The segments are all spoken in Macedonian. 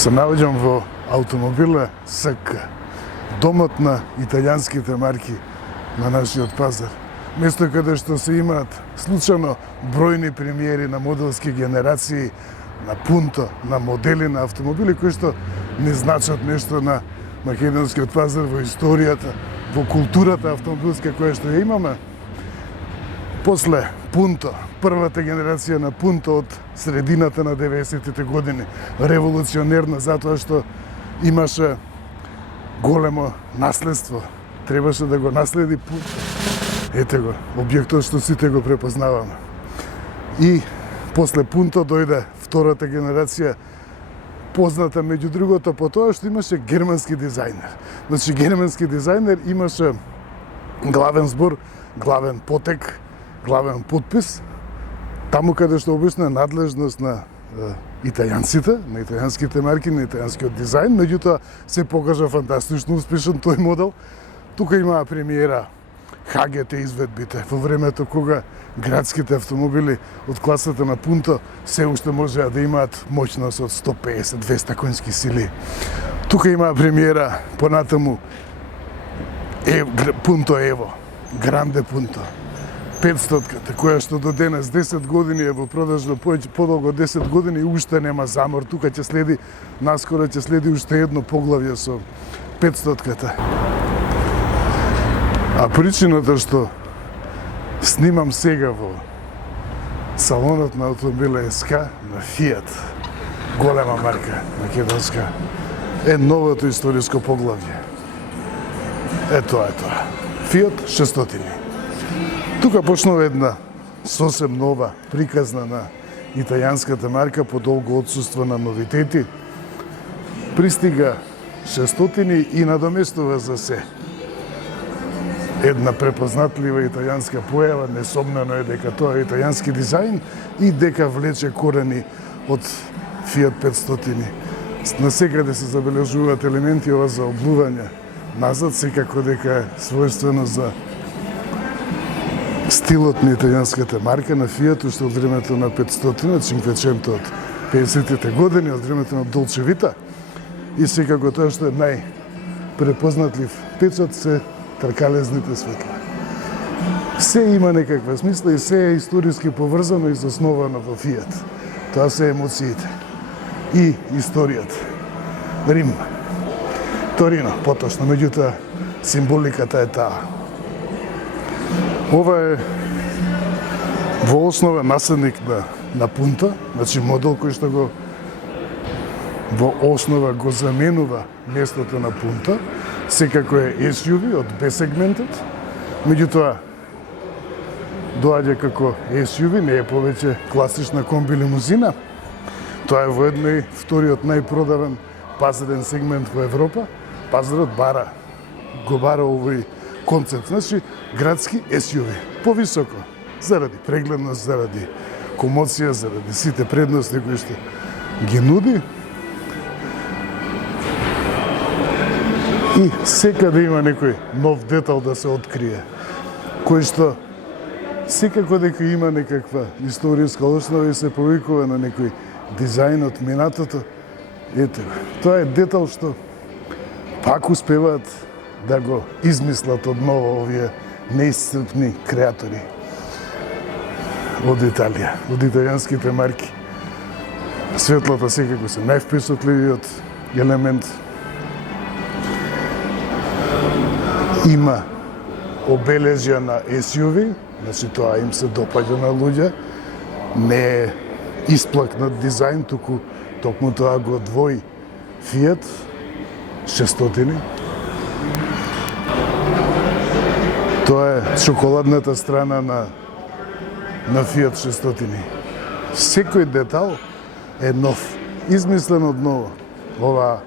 Се наоѓам во автомобила СК, домот на италијанските марки на нашиот пазар. Место каде што се имаат случајно бројни премиери на моделски генерации, на Punto, на модели на автомобили кои што не значат нешто на македонскиот пазар, во историјата, во културата автомобилска која што ја имаме. После Punto, првата генерација на Punto од средината на 90-тите години, револуционерна затоа што имаше големо наследство. Требаше да го наследи Punto. Ете го, објектот што сите го препознаваме. И после Punto дојде втората генерација, позната меѓу другото по тоа што имаше германски дизајнер. Значи, германски дизајнер имаше главен збор, главен потек, главен подпис, таму каде што обично е надлежност на италијанците, на италијанските марки, на италијанскиот дизајн, меѓутоа се покажа фантастично успешен тој модел. Тука имаа премиера ХГТ изведбите во времето кога градските автомобили од класата на Punto се уште можеа да имаат моќност од 150-200 конски сили. Тука имаа премиера понатаму Punto Evo, Grande Punto, 500-ката, која што до денес 10 години е во продажба, подолго 10 години и уште нема замор. Тука ќе следи, наскоро ќе следи уште едно поглавје со 500-ката. А причината што снимам сега во салонот на автомобила СК на Fiat, голема марка македонска, е новото историско поглавје. Е тоа. Fiat 600. Тука почнува една сосем нова приказна на италијанската марка по долго отсуство на новитети. Пристига 600 и надоместува за се една препознатлива италијанска појава, несомнено е дека тоа е италијански дизајн и дека влече корени од Fiat 500. Насекаде се забележуваат елементи ова за облување назад, секако дека е својствено за стилот на италијанската марка на Fiat, уште од времето на 500, Cinquecento од 50-тите години, од времето на Dolce Vita. И секако тоа што е најпрепознатлив печат се тркалезните светла. Се има некаква смисла и се е историски поврзано и засновано во Fiat. Тоа се емоциите и историјата. Рим, Торино, поточно, меѓутоа символиката е таа. Ова е во основа наследник на Punto, значи модел кој што го во основа го заменува местото на Punto, секако е SUV од B-сегментот, меѓутоа доаѓа како SUV, не е повеќе класична комби лимузина. Тоа е воедно и вториот најпродаван пазарен сегмент во Европа. Пазарот го бара овој концепт, значи градски SUV, повисоко, заради прегледност, заради комоција, заради сите предности кои што ги нуди. И секаде има некој нов детал да се открие, кој што секако дека има некаква историска основа и се повикува на некој дизајн од минатото. Ете, тоа е детал што пак успеваат да го измислат од ново овие неисцрпни креатори од Италија, од италијанските марки. Светлата секако се највпечатливиот елемент. Има обележја на SUV, значи тоа им се допаѓа на луѓе, не е исплакнат дизајн, туку токму тоа го двои Fiat 600. Тоа е шоколадната страна на Fiat 600. Секој детал е нов, измислен од ново. Ова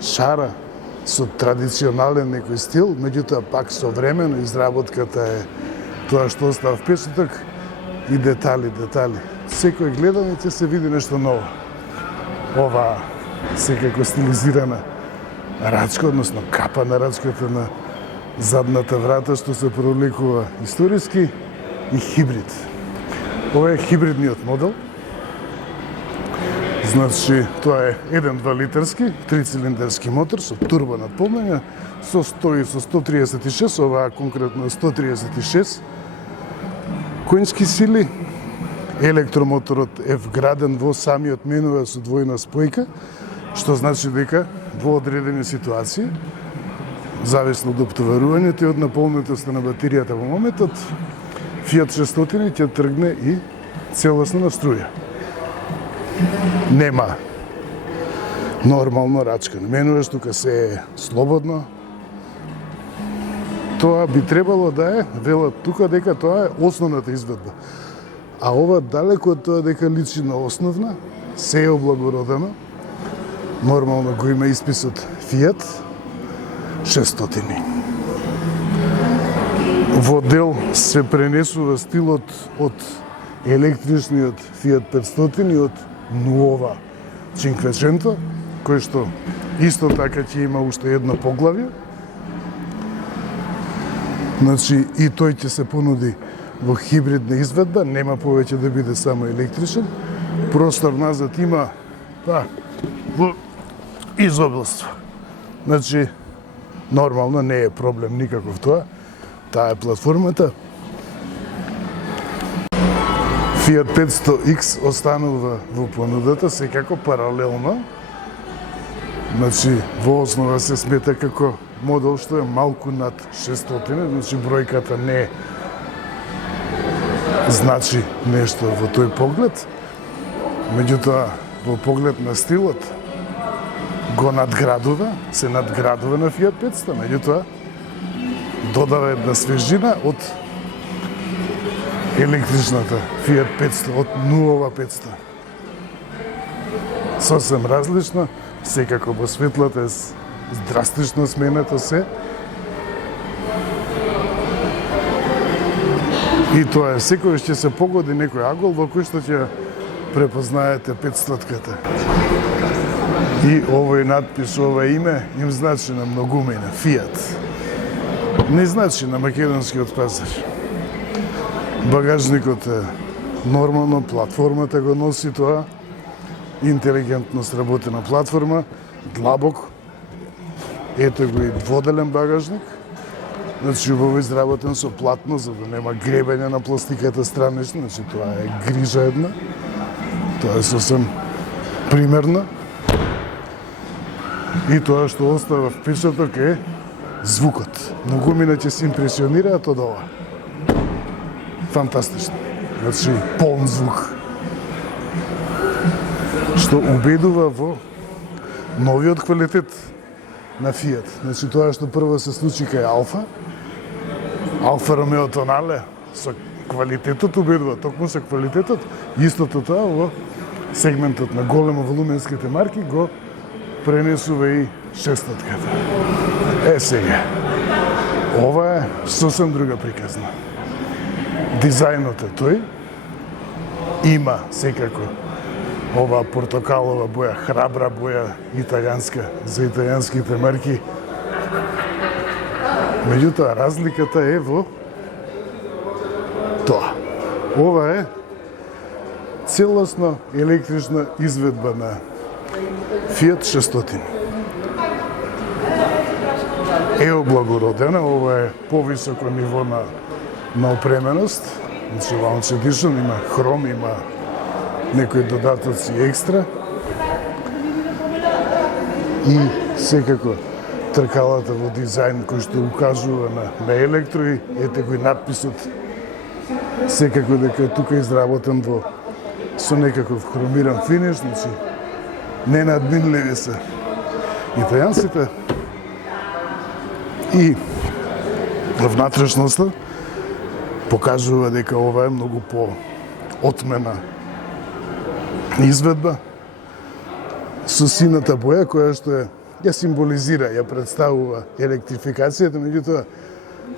шара со традиционален некој стил, меѓутоа пак современо изработката е тоа што остава впечаток и детали. Секој гледање ќе се види нешто ново. Ова секако стилизирана рачка, односно капа на рачката на задната врата што се проликува историски и хибрид. Ова е хибридниот модел. Значи, тоа е 1-2 литарски, 3-цилиндарски мотор со турбо надполнење, со 100 и со 136, оваа конкретно е 136 конски сили. Електромоторот е вграден во самиот менува со двојна спојка, што значи дека во одредени ситуации, зависно од оптоварувањето и од наполнетоста на батеријата во моментот, Fiat 600 ќе тргне и целосно на струја. Нема нормално рачкане. Менуваш тука се е слободно. Тоа би требало да е, велат тука дека тоа е основната изведба. А ова далеко од тоа дека личи на основна, се е облагородено. Нормално го има исписот Fiat 600. Во дел се пренесува стилот од електричниот Fiat 500 и од нова Cinquecento, кој што исто така ќе има уште едно поглавје. Значи и тој ќе се понуди во хибридна изведба, нема повеќе да биде само електричен. Простор назад има во изобилство. Значи нормално не е проблем никаков тоа. Таа е платформата. Fiat 500X останува во понудата, секако паралелно. Значи, во основа се смета како модел што е малку над 600, значи бројката не значи нешто во тој поглед. Меѓутоа, во поглед на стилот, го надградува, се надградува на Fiat 500, меѓутоа, додава една свежина од електричната Fiat 500, од нова 500. Сосем различно, секако во светлата е драстично сменето се. И тоа е, секој ќе се погоди некој агол во кој што ќе препознаете 500-ката. И овој надпис, ова име, им значи на многумина, Fiat. Не значи на македонскиот пазар. Багажникот е нормално, платформата го носи тоа, интелигентно сработена платформа, длабок, ето го и дводелен багажник, значи убаво изработен со платно, за да нема гребење на пластиката странично, значи тоа е грижа една, тоа е сосем примерно. И тоа што остава впечаток е звукот. Многумина ќе се импресионираат од ова. Фантастично. Значи, полн звук. Што убедува во новиот квалитет на Fiat. Значи, тоа што прво се случи кај Алфа Ромео Тонале, со квалитетот убедува, токму со квалитетот, истото тоа во сегментот на големо волуменските марки го пренесува и 600-ката. Сега, ова е сосем друга приказна. Дизајнот е тој, има секако ова портокалова боја, храбра боја, италијанска, за италијанските марки. Меѓутоа, разликата е во тоа. Ова е целосно електрична изведба на Fiat 600. Е облагородена, ова е повисоко ниво на опременост. Значи, Launch Edition има хром, има некои додатоци екстра. И секако тркалата во дизајн кој што укажува на електро и ете го и надписот. Секако дека тука изработен со некаков хромиран финиш, значи ненадминливи се италијанците. И внатрешноста покажува дека ова е многу по-отмена изведба со сината боја која што ја символизира, ја представува електрификацијата, меѓутоа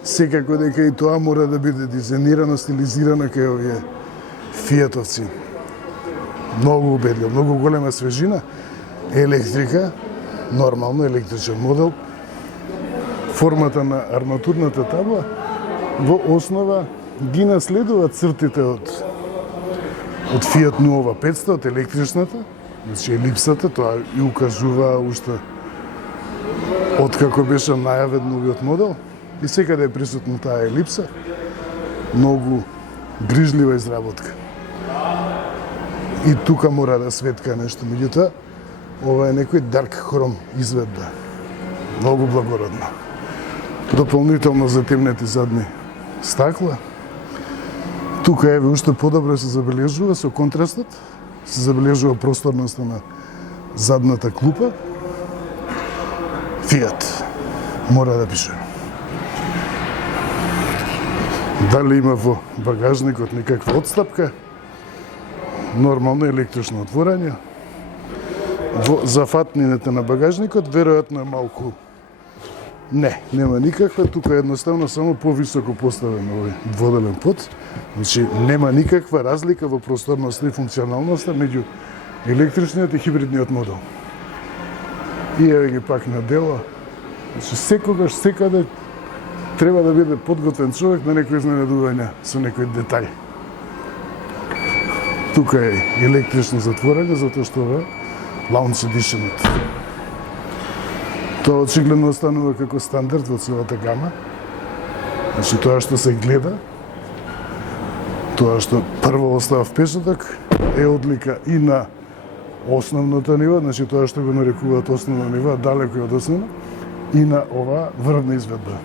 секако дека и тоа мора да биде дизајнирано, стилизирано кај овие фијатовци. Многу убедливо, многу голема свежина, електрика, нормално електричен модел, формата на арматурната табла во основа ги наследува цртите од Fiat Nuova 500, од електричната, Значи елипсата, тоа и укажува уште откако беше најавен новиот модел и секаде е присутна таа елипса. Многу грижлива изработка. И тука мора да светка нешто, меѓутоа ова е некој дарк хром изведба. Многу благородно. Дополнително затемнети задни стакла. Тука еве уште подобро се забележува со контрастот, се забележува просторноста на задната клупа. Фиат мора да пише. Дали има во багажникот некаква отстапка? Нормално електрично отворање. Во зафатнините на багажникот веројатно е малку. Не, нема никаква, тука едноставно само повисоко поставен овој дводелен под. Значи нема никаква разлика во просторноста и функционалноста меѓу електричниот и хибридниот модел. И еве ги пак на дело. Значи секогаш, секаде треба да биде подготвен човек на некои изненадувања со некој детај. Тука е електрично затворање, затоа што ова Lounge Edition-от. Тоа очигледно останува како стандард во целата гама. Значи тоа што се гледа, тоа што прво остава впечаток, е одлика и на основното ниво, значи тоа што го нарекуваат основно ниво, далеко е од основно, и на оваа врвна изведба.